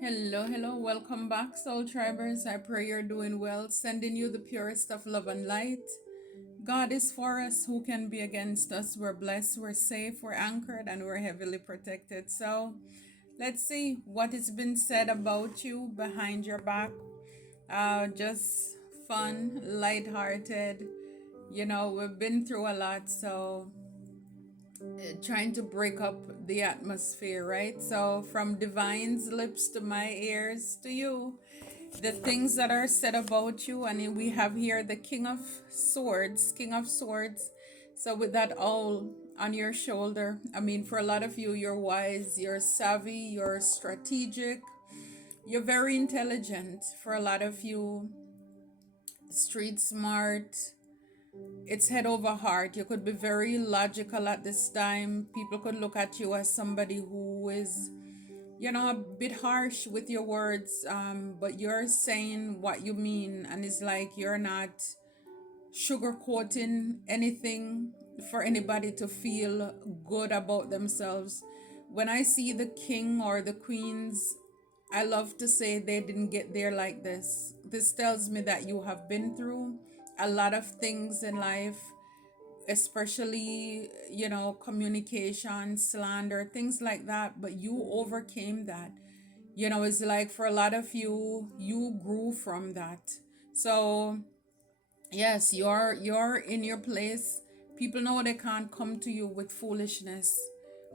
Hello, hello, welcome back, Soul Tribers. I pray you're doing well, sending you the purest of love and light. God is for us. Who can be against us? We're blessed, we're safe, we're anchored, and we're heavily protected. So, let's see what has been said about you behind your back. Just fun, lighthearted. We've been through a lot, so trying to break up the atmosphere, right? So, from divine's lips to my ears to you, the things that are said about you. And we have here the King of Swords, King of Swords. So, with that owl on your shoulder, I mean, for a lot of you, you're wise, you're savvy, you're strategic, you're very intelligent. For a lot of you, street smart, it's head over heart. You could be very logical at this time. People could look at you as somebody who is, a bit harsh with your words, but you're saying what you mean, and it's like you're not sugarcoating anything for anybody to feel good about themselves. When I see the king or the queens, I love to say they didn't get there like this. This tells me that you have been through a lot of things in life, especially, communication, slander, things like that, but you overcame that. It's like for a lot of you, you grew from that. So, yes, you're in your place. People know they can't come to you with foolishness.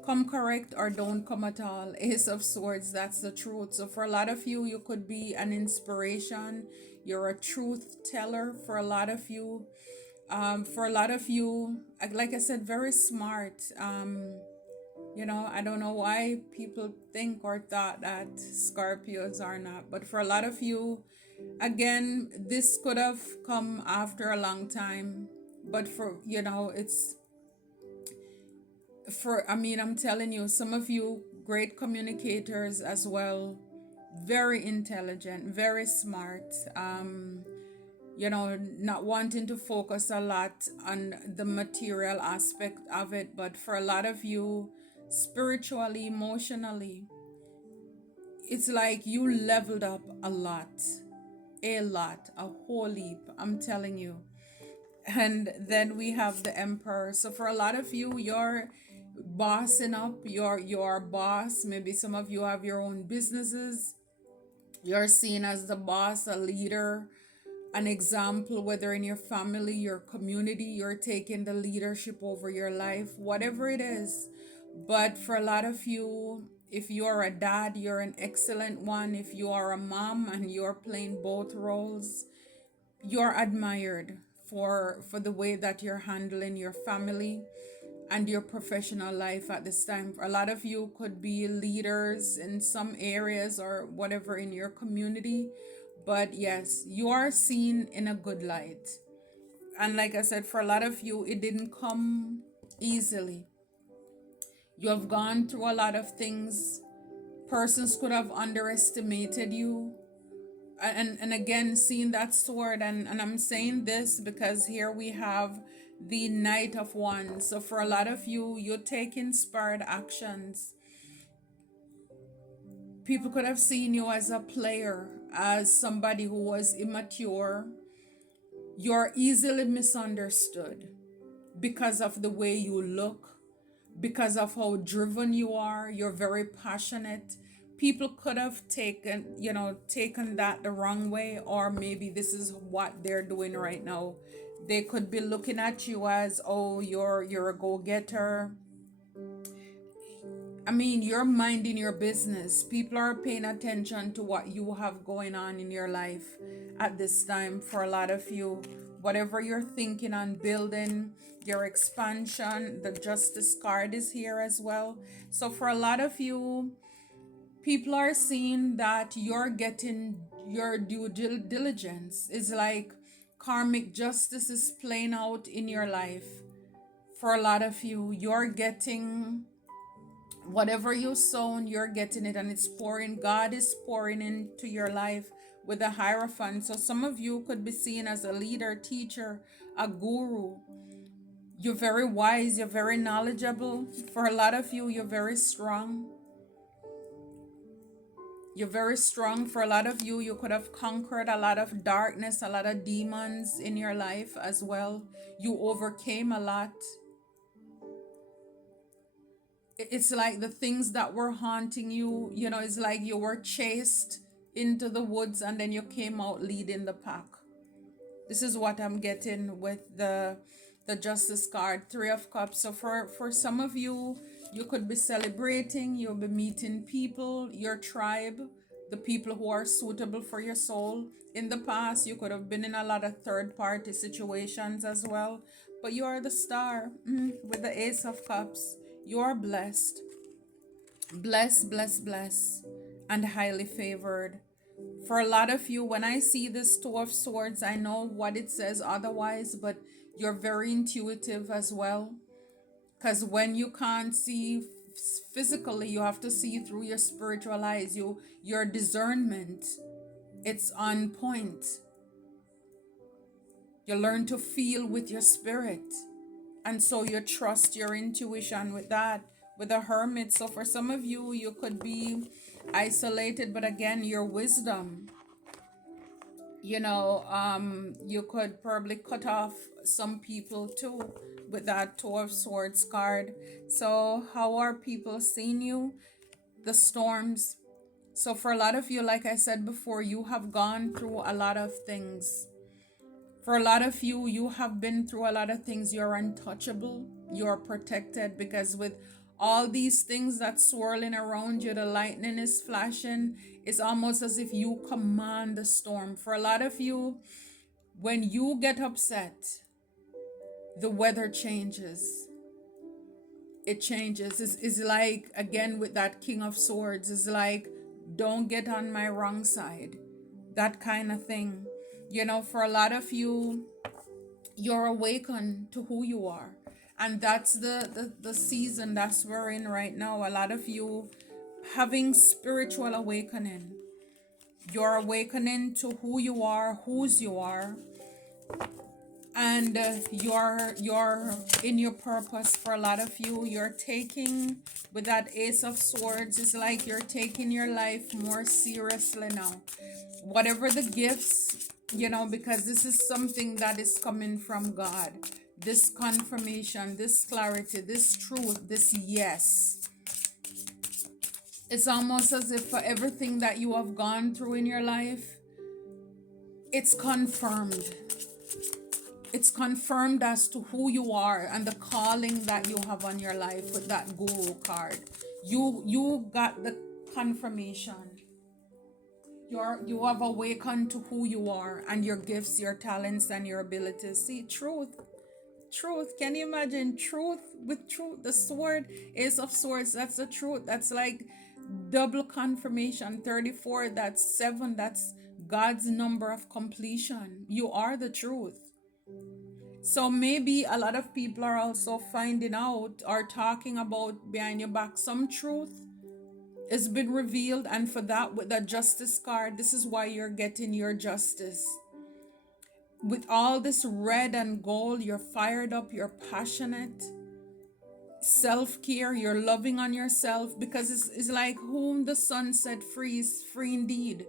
Come correct or don't come at all. Ace of Swords, that's the truth. So for a lot of you, you could be an inspiration. You're a truth teller for a lot of you. For a lot of you, like I said, very smart. I don't know why people think or thought that Scorpios are not, but for a lot of you, again, this could have come after a long time. But it's I mean, I'm telling you, some of you, great communicators as well, very intelligent, very smart. Not wanting to focus a lot on the material aspect of it, but for a lot of you, spiritually, emotionally, it's like you leveled up a lot, a whole heap, I'm telling you. And then we have the emperor. So for a lot of you, you're bossing up, you're a boss. Maybe some of you have your own businesses. You're seen as the boss, a leader, an example, whether in your family, your community, you're taking the leadership over your life, whatever it is. But for a lot of you, if you're a dad, you're an excellent one. If you are a mom and you're playing both roles, you're admired for the way that you're handling your family and your professional life at this time. A lot of you could be leaders in some areas or whatever in your community, but yes, you are seen in a good light. And like I said, for a lot of you, it didn't come easily. You have gone through a lot of things. Persons could have underestimated you. And again, seeing that sword, and I'm saying this because here we have the Knight of Wands. So for a lot of you, you take inspired actions. People could have seen you as a player, as somebody who was immature. You're easily misunderstood because of the way you look, because of how driven you are. You're very passionate. People could have taken that the wrong way, or maybe this is what they're doing right now. They could be looking at you as, oh, you're a go-getter. I mean, you're minding your business. People are paying attention to what you have going on in your life at this time. For a lot of you, whatever you're thinking on building, your expansion, the Justice card is here as well. So for a lot of you, people are seeing that you're getting your due diligence. It's like karmic justice is playing out in your life. For a lot of you, you're getting whatever you sown, you're getting it, and it's pouring. God is pouring into your life with a hierophant. So some of you could be seen as a leader, teacher, a guru. You're very wise, you're very knowledgeable. For a lot of you, you're very strong. You're very strong. For a lot of you, you could have conquered a lot of darkness, a lot of demons in your life as well. You overcame a lot. It's like the things that were haunting you, it's like you were chased into the woods and then you came out leading the pack. This is what I'm getting with the Justice card, Three of Cups. So for some of you, you could be celebrating, you'll be meeting people, your tribe, the people who are suitable for your soul. In the past, you could have been in a lot of third party situations as well. But you are the star with the Ace of Cups. You are blessed. Blessed, blessed, blessed, and highly favored. For a lot of you, when I see this Two of Swords, I know what it says otherwise, but you're very intuitive as well. Because when you can't see physically, you have to see through your spiritual eyes. Your discernment, it's on point. You learn to feel with your spirit. And so you trust your intuition with that. With a Hermit, so for some of you, you could be isolated, but again, your wisdom, you could probably cut off some people too with that Two of Swords card. So how are people seeing you? The storms. So for a lot of you, like I said before, you have gone through a lot of things. For a lot of you, you have been through a lot of things. You're untouchable. You're protected because with all these things that's swirling around you, the lightning is flashing. It's almost as if you command the storm. For a lot of you, when you get upset, the weather changes. It changes. It's like, again, with that King of Swords, it's like, don't get on my wrong side. That kind of thing. For a lot of you, you're awakened to who you are. And that's the season that's we're in right now. A lot of you having spiritual awakening. You're awakening to who you are, whose you are, and you're in your purpose. For a lot of you, you're taking, with that Ace of Swords, it's like you're taking your life more seriously now. Whatever the gifts, because this is something that is coming from God. This confirmation, this clarity, this truth, this yes. It's almost as if for everything that you have gone through in your life, it's confirmed. It's confirmed as to who you are and the calling that you have on your life with that Guru card. You got the confirmation. You have awakened to who you are and your gifts, your talents, and your abilities. See, truth. Can you imagine truth with truth? The sword, Ace of Swords, that's the truth. That's like double confirmation. 34, that's 7. That's God's number of completion. You are the truth. So maybe a lot of people are also finding out or talking about behind your back some truth has been revealed. And for that, with the Justice card, this is why you're getting your justice. With all this red and gold, you're fired up, you're passionate. Self-care, you're loving on yourself, because it's like whom the sun set free is free indeed.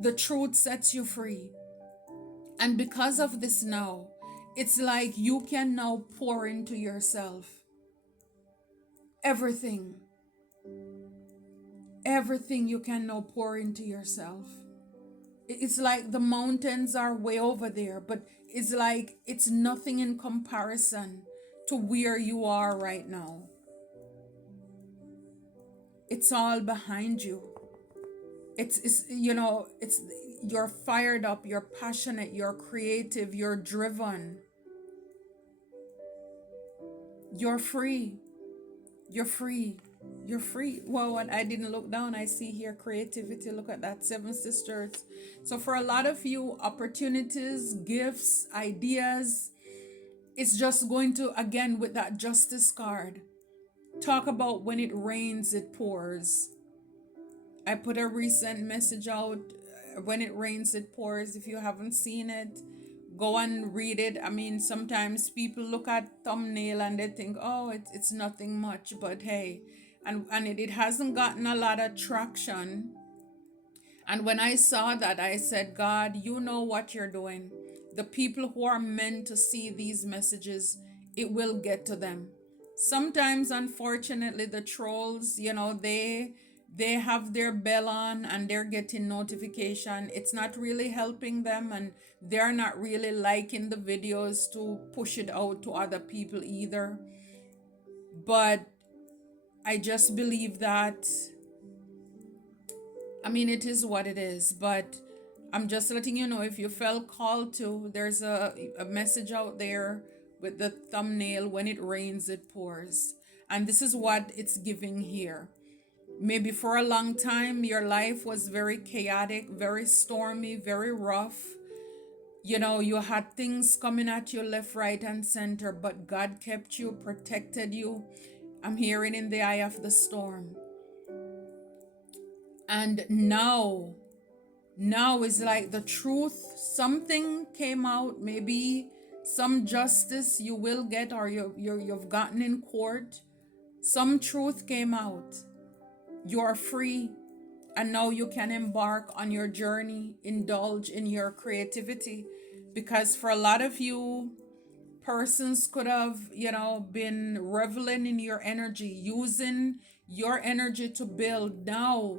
The truth sets you free. And because of this now, it's like you can now pour into yourself. Everything you can now pour into yourself. It's like the mountains are way over there, but it's like it's nothing in comparison to where you are right now. It's all behind you. It's you're fired up, you're passionate, you're creative, you're driven. You're free. You're free. You're free. Well, when I didn't look down, I see here creativity. Look at that, 7 sisters. So for a lot of you, opportunities, gifts, ideas, it's just going to, again, with that Justice card, talk about when it rains, it pours. I put a recent message out, when it rains, it pours. If you haven't seen it, go and read it. I mean, sometimes people look at thumbnail and they think, oh, it's nothing much, but hey, and it hasn't gotten a lot of traction And when I saw that, I said, God, you know what you're doing. The people who are meant to see these messages, it will get to them. Sometimes, unfortunately, the trolls, they have their bell on and they're getting notification. It's not really helping them, and they're not really liking the videos to push it out to other people either. But I just believe that, I mean, it is what it is, but I'm just letting you know, if you felt called to, there's a message out there with the thumbnail, when it rains, it pours. And this is what it's giving here. Maybe for a long time, your life was very chaotic, very stormy, very rough. You had things coming at you left, right, and center, but God kept you, protected you. I'm hearing in the eye of the storm. And now is like the truth. Something came out, maybe some justice you will get, or you've gotten in court. Some truth came out. You are free, and now you can embark on your journey, indulge in your creativity. Because for a lot of you, persons could have, been reveling in your energy, using your energy to build. Now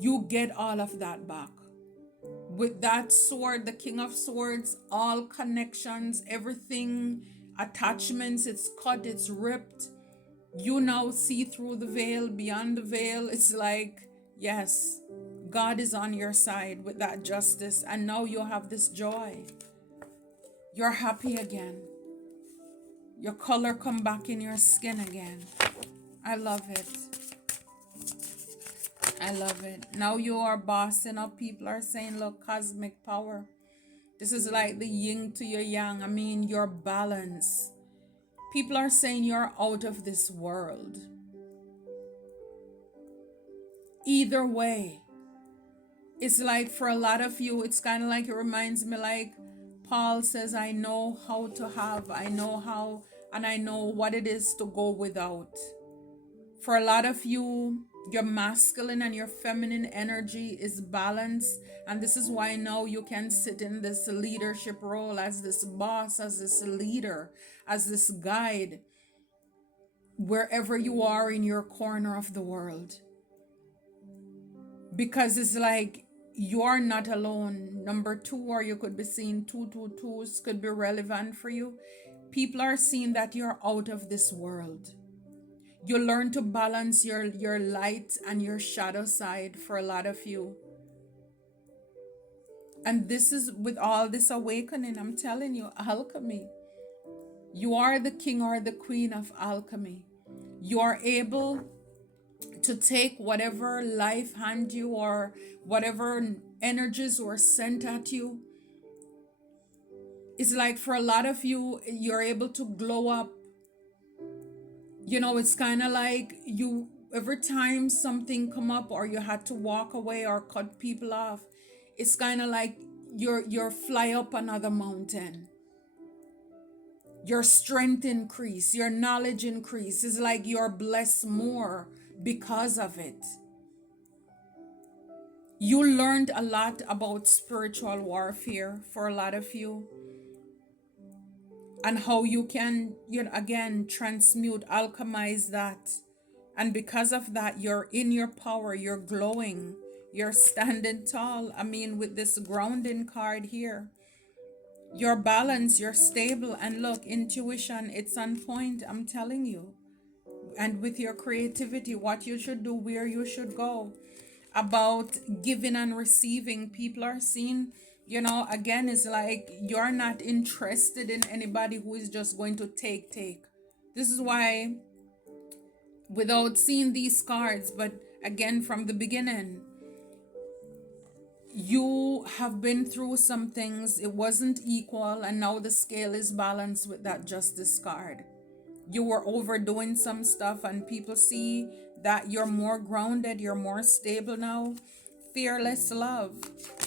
you get all of that back. With that sword, the King of Swords, all connections, everything, attachments, it's cut, it's ripped. You now see through the veil, beyond the veil. It's like, yes, God is on your side with that justice. And now you have this joy. You're happy again. Your color come back in your skin again. I love it. I love it. Now you are bossing up. People are saying, look, cosmic power. This is like the yin to your yang. I mean, your balance. People are saying you're out of this world. Either way, it's like for a lot of you, it's kind of like, it reminds me like Paul says, I know how to have, I know how, and I know what it is to go without. For a lot of you, your masculine and your feminine energy is balanced. And this is why now you can sit in this leadership role as this boss, as this leader, as this guide, wherever you are in your corner of the world. Because it's like you are not alone. Number two, or you could be seeing 222s could be relevant for you. People are seeing that you're out of this world. You learn to balance your light and your shadow side for a lot of you. And this is with all this awakening, I'm telling you, alchemy. You are the king or the queen of alchemy. You are able to take whatever life hand you, or whatever energies were sent at you. It's like for a lot of you, you're able to glow up. It's kind of like you, every time something come up or you had to walk away or cut people off, it's kind of like you're fly up another mountain. Your strength increase, your knowledge increase. It's like you're blessed more because of it. You learned a lot about spiritual warfare for a lot of you, and how you can, again, transmute, alchemize that. And because of that, you're in your power, you're glowing, you're standing tall. I mean, with this grounding card here, you're balanced, you're stable. And look, intuition, it's on point, I'm telling you. And with your creativity, what you should do, where you should go, about giving and receiving. People are seeing, again, it's like you're not interested in anybody who is just going to take. This is why, without seeing these cards, but again, from the beginning, you have been through some things. It wasn't equal, and now the scale is balanced with that justice card. You were overdoing some stuff, and people see that you're more grounded, you're more stable now. Fearless love.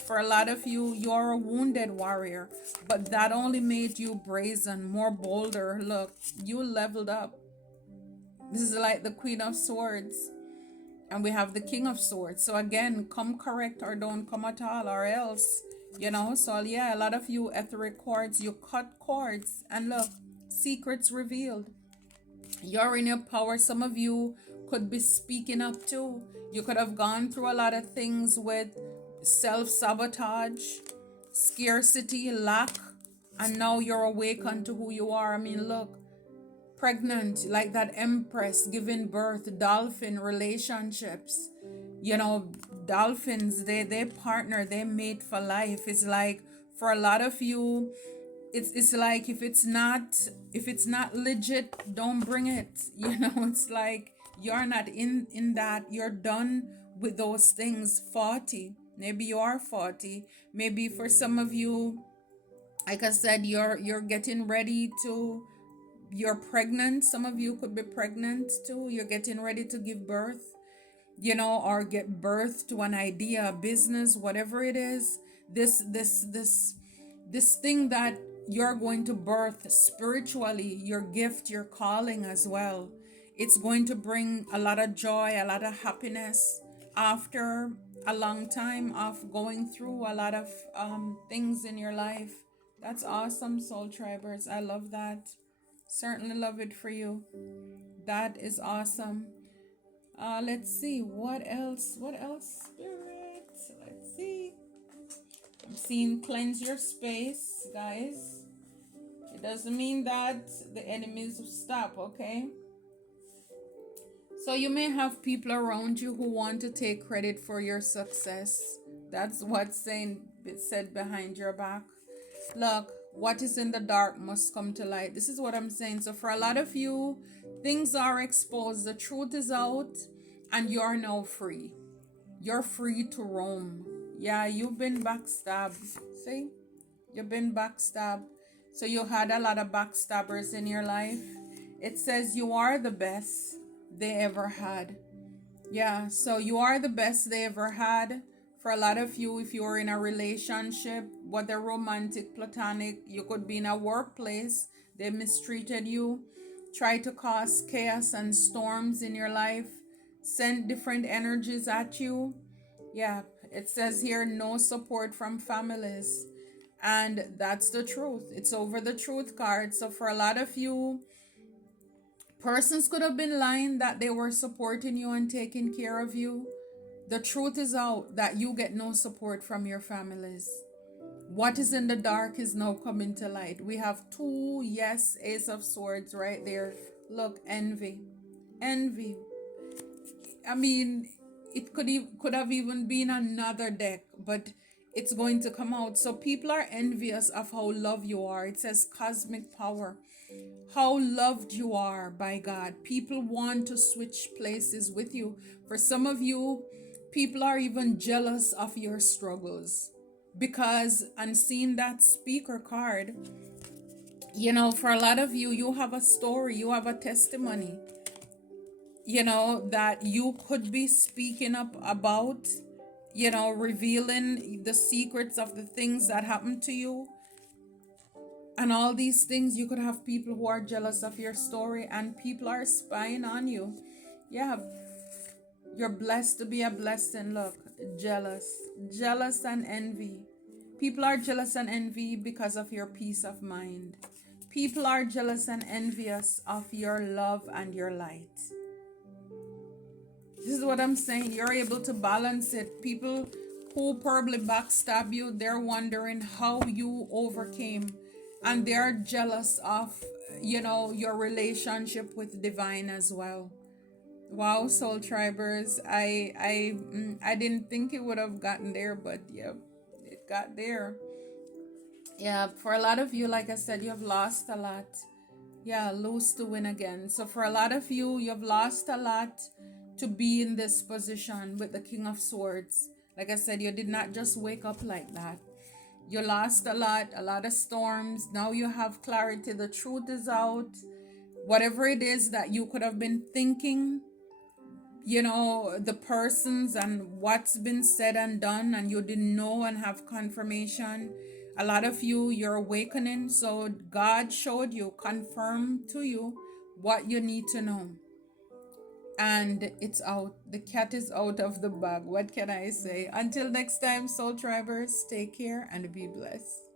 For a lot of you, you're a wounded warrior, but that only made you brazen, more bolder. Look, you leveled up. This is like the Queen of Swords. And we have the King of Swords. So again, come correct or don't come at all, or else, So yeah, a lot of you etheric cords, you cut cords, and look, secrets revealed. You're in your power. Some of you could be speaking up too. You could have gone through a lot of things with self-sabotage, scarcity, lack, and now you're awakened to who you are. I mean, look, pregnant like that empress giving birth, dolphin relationships, dolphins, they partner, they mate for life. It's like for a lot of you, it's like if it's not legit, don't bring it. It's like you're not in that, you're done with those things. 40, maybe you are 40, maybe for some of you, like I said, you're getting ready to, you're pregnant. Some of you could be pregnant too. You're getting ready to give birth, or get birth to an idea, a business, whatever it is. This thing that you're going to birth spiritually, your gift, your calling as well. It's going to bring a lot of joy, a lot of happiness after a long time of going through a lot of things in your life. That's awesome, soul tribers. I love that. Certainly love it for you. That is awesome. Let's see what else. What else, spirit? Let's see. I'm seeing cleanse your space, guys. It doesn't mean that the enemies will stop, okay? So you may have people around you who want to take credit for your success. That's what's said behind your back. Look, what is in the dark must come to light. This is what I'm saying. So for a lot of you, things are exposed. The truth is out, and you're now free. You're free to roam. Yeah, you've been backstabbed. See? You've been backstabbed. So you had a lot of backstabbers in your life. It says you are the best they ever had. Yeah, so you are the best they ever had. For a lot of you, if you're in a relationship, whether romantic, platonic, you could be in a workplace, they mistreated you, try to cause chaos and storms in your life, send different energies at you. Yeah, it says here no support from families. And that's the truth. It's over the truth card. So for a lot of you, persons could have been lying that they were supporting you and taking care of you. The truth is out that you get no support from your families. What is in the dark is now coming to light. We have two, yes, Ace of Swords right there. Look, envy. Envy. I mean, it could have even been another deck, but it's going to come out. So people are envious of how loved you are. It says cosmic power. How loved you are by God. People want to switch places with you. For some of you, people are even jealous of your struggles. Because, and seeing that speaker card, for a lot of you, you have a story, you have a testimony, that you could be speaking up about, revealing the secrets of the things that happened to you. And all these things, you could have people who are jealous of your story, and people are spying on you. Yeah, you're blessed to be a blessing. Look, jealous and envy. People are jealous and envy because of your peace of mind. People are jealous and envious of your love and your light. This is what I'm saying. You're able to balance it. People who probably backstab you, they're wondering how you overcame. And they're jealous of, your relationship with divine as well. Wow, soul tribers. I didn't think it would have gotten there, but yeah, it got there. Yeah, for a lot of you, like I said, you have lost a lot. Yeah, lose to win again. So for a lot of you, you've lost a lot to be in this position with the King of Swords. Like I said, you did not just wake up like that. You lost a lot of storms. Now you have clarity. The truth is out. Whatever it is that you could have been thinking, the persons and what's been said and done, and you didn't know and have confirmation. A lot of you, you're awakening. So God showed you, confirmed to you what you need to know. and it's out. The cat is out of the bag. What can I say? Until next time, Soul Tribers, take care and be blessed.